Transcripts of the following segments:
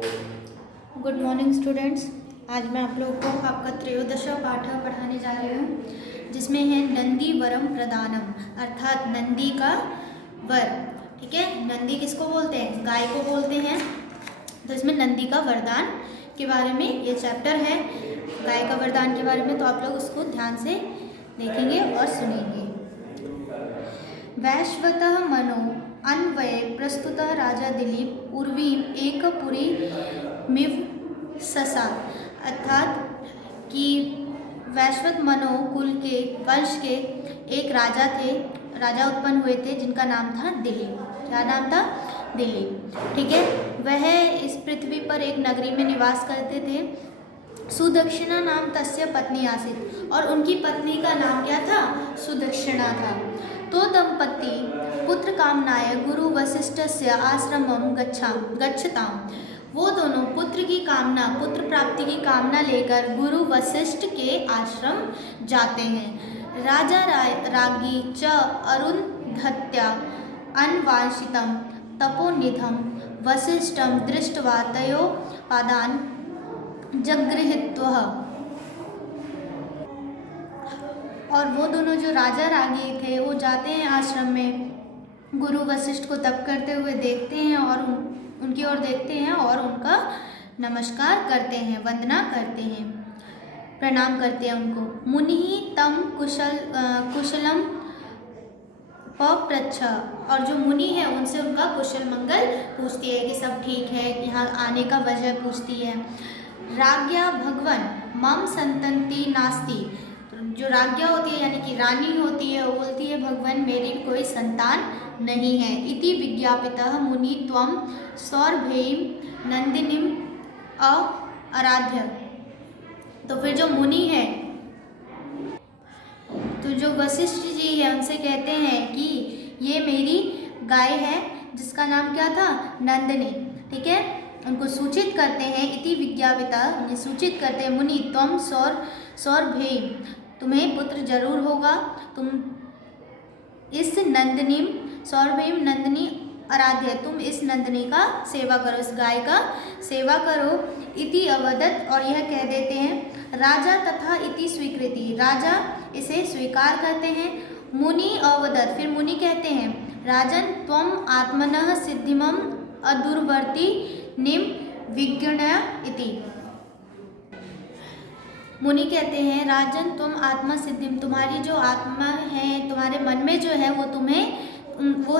Good morning students. आज मैं आप लोगों को आपका त्रयोदश पाठ पढ़ाने जा रही हूँ, जिसमें है नंदी वरम प्रदानम, अर्थात नंदी का वर। ठीक है, नंदी किसको बोलते हैं? गाय को बोलते हैं। तो इसमें नंदी का वरदान के बारे में ये चैप्टर है, गाय का वरदान के बारे में। तो आप लोग उसको ध्यान से देखेंगे और सुनेंगे। वैश्वतः मनो अन्वये प्रस्तुतः राजा दिलीप उर्वीम एक पुरी मिव ससा, अर्थात कि वैश्वत मनो कुल के वंश के एक राजा थे, राजा उत्पन्न हुए थे जिनका नाम था दिलीप। क्या नाम था? दिलीप। ठीक है, वह इस पृथ्वी पर एक नगरी में निवास करते थे। सुदक्षिणा नाम तस्य पत्नी आसीत, और उनकी पत्नी का नाम क्या था? सुदक्षिणा था। तो दंपति पुत्र कामनाय गुरु वशिष्ठस्य आश्रमम गच्छताम, वो दोनों पुत्र की कामना, पुत्र प्राप्ति की कामना लेकर गुरु वशिष्ठ के आश्रम जाते हैं। राजा रागी च अरुंधत्या अन्वांशितम तपोनिधम वशिष्ठम दृष्ट्वा तयो पादान जगृहीत्वा, और वो दोनों जो राजा रागी थे वो जाते हैं आश्रम में, गुरु वशिष्ठ को तप करते हुए देखते हैं और उनकी ओर देखते हैं और उनका नमस्कार करते हैं, वंदना करते हैं, प्रणाम करते हैं उनको। मुनि तम कुशलम पप्रच्छ, और जो मुनि है उनसे उनका कुशल मंगल पूछती है कि सब ठीक है, यहाँ आने का वजह पूछती है। राज्ञा भगवन मम संतति नास्ति, जो राज्ञा होती है यानी कि रानी होती है, वो बोलती है भगवान मेरी कोई संतान नहीं है। इति विज्ञापितः मुनि त्वं सौरभेयं नंदिनीम आराध्य, तो फिर जो मुनि है, तो जो वशिष्ठ जी है उनसे कहते हैं कि ये मेरी गाय है जिसका नाम क्या था? नंदिनी। ठीक है, उनको सूचित करते हैं। इति विज्ञापिता, सूचित करते हैं मुनि त्वं सौरभेयं, तुम्हें पुत्र जरूर होगा, तुम इस नंदिनी सौरभेयं नंदिनी आराध्य, तुम इस नंदिनी का सेवा करो, इस गाय का सेवा करो। इति अवदत, और यह कह देते हैं। राजा तथा इति स्वीकृति, राजा इसे स्वीकार करते हैं। मुनि अवदत, फिर मुनि कहते हैं राजन त्वम आत्मनः सिद्धिमम अदूरवर्ती निम विज्ञान इति, मुनि कहते हैं राजन तुम आत्मा सिद्धिम, तुम्हारी जो आत्मा है, तुम्हारे मन में जो है वो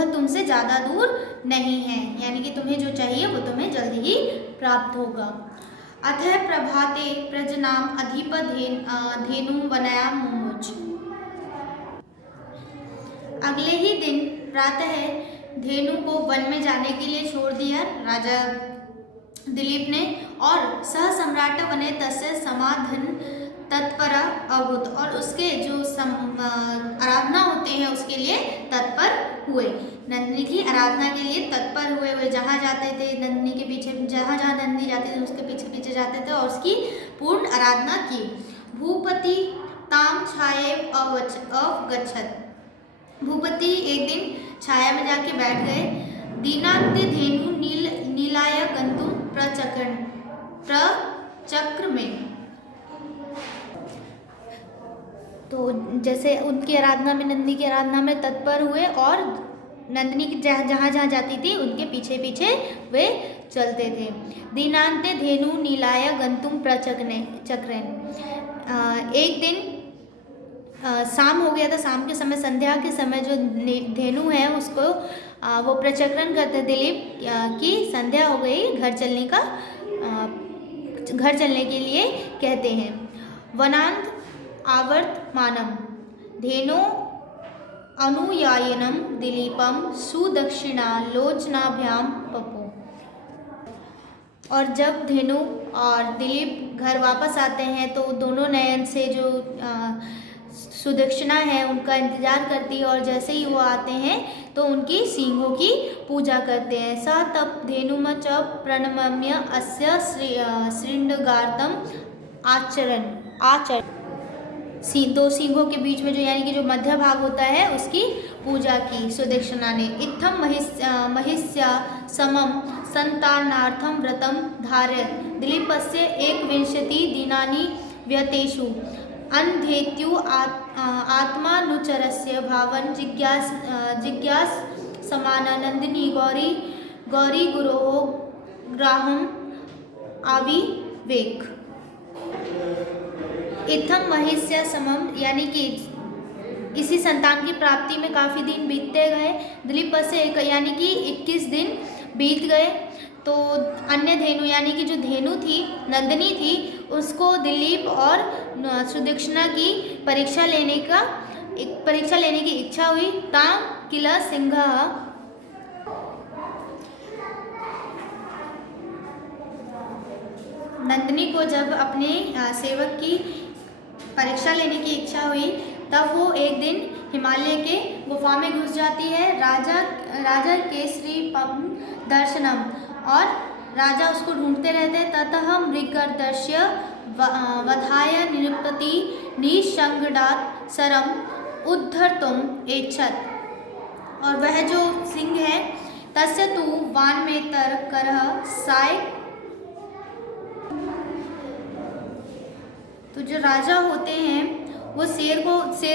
तुमसे ज़्यादा दूर नहीं है, यानी कि तुम्हें जो चाहिए वो तुम्हें जल्दी ही प्राप्त होगा। अतः प्रभाते प्रजनाम अधिप धेनु वनया मुमुच, अगले ही दिन प्रातः धेनु को वन में जाने के लिए छोड़ दिया राजा दिलीप ने, और सह सम्राट बने तस्य समाधन तत्पर अभूत, और उसके जो आराधना होते हैं उसके लिए तत्पर हुए, नंदिनी की आराधना के लिए तत्पर हुए। वे जहाँ जाते थे नंदिनी के पीछे, जहाँ जहाँ नंदिनी जाते थे उसके पीछे पीछे जाते थे और उसकी पूर्ण आराधना की। भूपति ताम छाये अवगच्छत, भूपति एक दिन छाया में जाके बैठ गए। दीनांते धेनु नीलाय गंतुम प्रचक्र में, तो जैसे उनकी आराधना में, नंदिनी की आराधना में तत्पर हुए और नंदिनी जहाँ जहाँ जाती थी उनके पीछे पीछे वे चलते थे। दीनांते धेनु नीलाय गंतुम प्रचक्रेन, एक दिन शाम हो गया था, शाम के समय, संध्या के समय जो धेनु है उसको वो प्रचक्रण करते दिलीप की संध्या हो गई, घर चलने के लिए कहते हैं। वनांत आवर्त मानम धेनो अनुयायनम दिलीपम सुदक्षिणा लोचनाभ्याम पपो, और जब धेनु और दिलीप घर वापस आते हैं तो दोनों नयन से जो सुदक्षिणा है उनका इंतजार करती है, और जैसे ही वो आते हैं तो उनकी सींगों की पूजा करते हैं। स तप धेनुम च प्रणमम्य अस्य श्रृंगार्तम आचरण, दो सींगों के बीच में जो यानी कि जो मध्य भाग होता है उसकी पूजा की सुदक्षिणा ने। इत्थम महिष्या समम सन्तानार्थं व्रतं धारयत्। दिलीपस्य 21 दिनानि व्यतेषु अन्धेत्यु आत्मानुचरस्य भावं जिज्ञासमाना नंदिनी गौरी गुरोः ग्राहम् आविवेक। इत्थम महिष्य समम, यानी कि इसी संतान की प्राप्ति में काफ़ी दिन बीतते गए। दिलीप से यानी कि 21 दिन बीत गए। तो अन्य धेनु यानी कि जो धेनु थी नंदिनी थी, उसको दिलीप और सुदक्षिणा की परीक्षा लेने की इच्छा हुई। ताम किल सिंह, नंदिनी को जब अपने सेवक की परीक्षा लेने की इच्छा हुई, तब वो एक दिन हिमालय के गुफा में घुस जाती है। राजा केसरी पम दर्शनम, और राजा उसको ढूंढते रहते हैं। ततः मृगर्दस्य वधाय निरुपति निसंगडात सरम उद्धर्तुम एच्छत्। और वह जो सिंह है, तस्य तु वानमेतर करह साय। तो जो राजा होते हैं वो शेर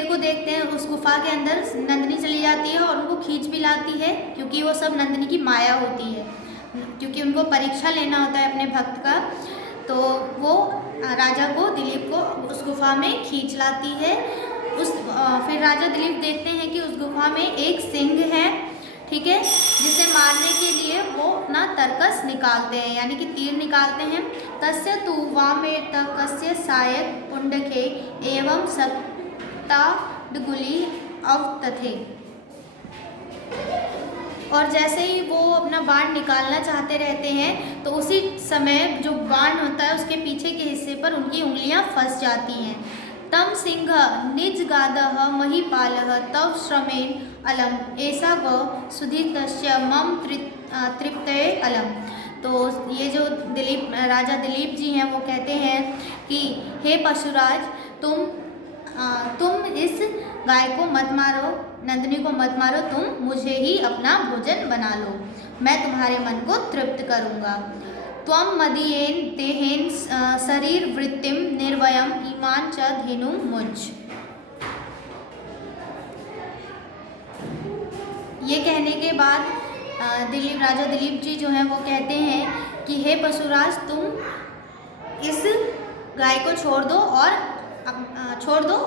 को देखते हैं। उस गुफा के अंदर नंदिनी चली जाती है और उनको खींच भी लाती है, क्योंकि वो सब नंदिनी की माया होती है, क्योंकि उनको परीक्षा लेना होता है अपने भक्त का। तो वो राजा को, दिलीप को उस गुफा में खींच लाती है। फिर राजा दिलीप देखते हैं कि उस गुफा में एक सिंह है, ठीक है, जिसे मारने के लिए वो अपना तरकस निकालते हैं, यानी कि तीर निकालते हैं। तस्य तु वामेतकस्य सायक पुंडके एवं सप्ताडुगुली अवतथे। और जैसे ही वो अपना बाण निकालना चाहते रहते हैं, तो उसी समय जो बाण होता है उसके पीछे के हिस्से पर उनकी उंगलियां फंस जाती हैं। तम सिंह निज गादः महीपालः तव श्रमेण अलम ऐसा व सुधीतस्य मम तृप्तये अलम। तो ये जो राजा दिलीप जी हैं, वो कहते हैं कि हे पशुराज, तुम इस गाय को मत मारो, नंदिनी को मत मारो, तुम मुझे ही अपना भोजन बना लो, मैं तुम्हारे मन को तृप्त करूँगा। त्वं मदीयेन देहेन शरीर वृत्तिम निर्वयम ईमान च धेनु मुझ। ये कहने के बाद राजा दिलीप जी जो हैं वो कहते हैं कि हे पशुराज, तुम इस गाय को छोड़ दो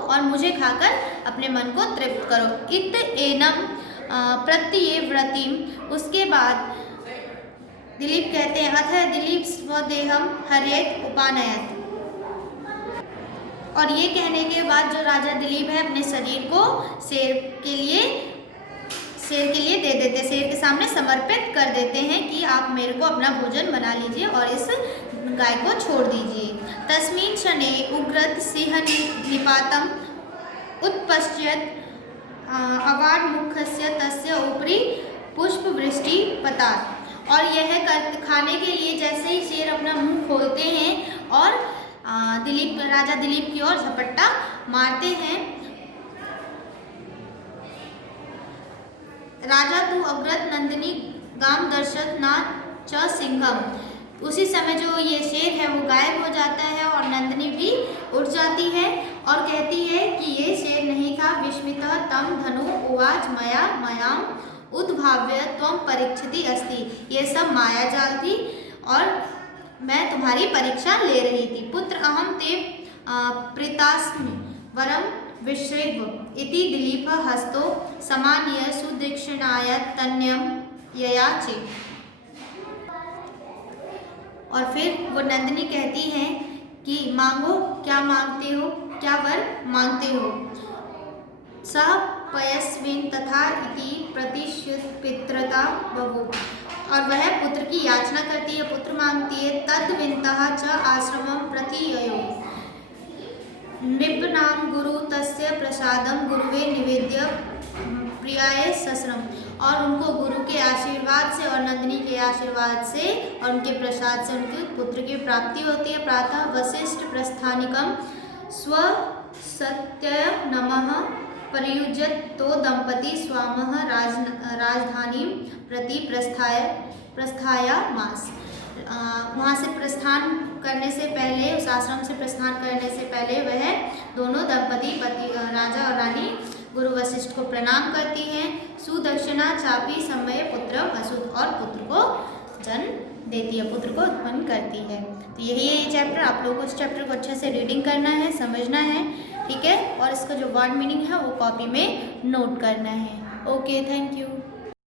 और मुझे खाकर अपने मन को तृप्त करो। इत एनम प्रत्यव्रतिम। उसके बाद दिलीप कहते हैं अथ दिलीप स्वदेहम हरेत उपानयत। और ये कहने के बाद जो राजा दिलीप है अपने शरीर को शेर के लिए दे देते, शेर के सामने समर्पित कर देते हैं कि आप मेरे को अपना भोजन बना लीजिए और इस गाय को छोड़ दीजिए। तस्मिन् क्षणे उग्रत सिंह निपातम उत्पश्यत अवाड मुखस्य तस्य उपरि पुष्पवृष्टि पतात। और यह खाने के लिए जैसे ही शेर अपना मुंह खोलते हैं और राजा दिलीप की ओर झपट्टा मारते हैं। राजा तू अग्रत नंदिनी गाम दर्शत ना च सिंहम। उसी समय जो ये शेर है वो गायब हो जाता है और नंदिनी भी उठ जाती है और कहती है कि ये शेर नहीं था। विस्मितः तम धनु उवाच मया मयाम उद्भाव्य त्वं परीक्षति अस्ति। ये सब मायाजाल थी और मैं तुम्हारी परीक्षा ले रही थी। पुत्र अहम ते प्रीतास्मि वरम विश्रेव इति दिलीप हस्तो समानीय सुदक्षिणाय तन्यम ययाचे। और फिर वो नंदिनी कहती हैं कि मांगो, क्या मांगते हो, क्या वर मांगते हो। सह पयस्विन तथा इति प्रतिश्रुत पित्रता बभू। और वह पुत्र की याचना करती है, पुत्र मांगती है। तद्विन्तः च आश्रमं प्रतीययो नृपनाम गुरु तस्य प्रसादम गुरुवे निवेद्य प्रियाय सस्रम। और उनको गुरु के आशीर्वाद से और नंदिनी के आशीर्वाद से और उनके प्रसाद से उनके पुत्र की प्राप्ति होती है। प्रातः वशिष्ठ प्रस्थानिकम स्वसत्य नमः प्रयुज्य तो दंपति स्वामः राजधानी प्रति प्रस्थायामास। वहाँ से प्रस्थान करने से पहले, उस आश्रम से प्रस्थान करने से पहले वह दोनों दंपति राजा और रानी गुरु वशिष्ठ को प्रणाम करती हैं। सुदक्षिणा चापी समय पुत्रम असुत, और पुत्र को जन्म देती है, पुत्र को उत्पन्न करती है। तो यही है ये चैप्टर। आप लोगों को इस चैप्टर को अच्छे से रीडिंग करना है, समझना है, ठीक है, और इसका जो वर्ड मीनिंग है वो कॉपी में नोट करना है। Okay, thank you.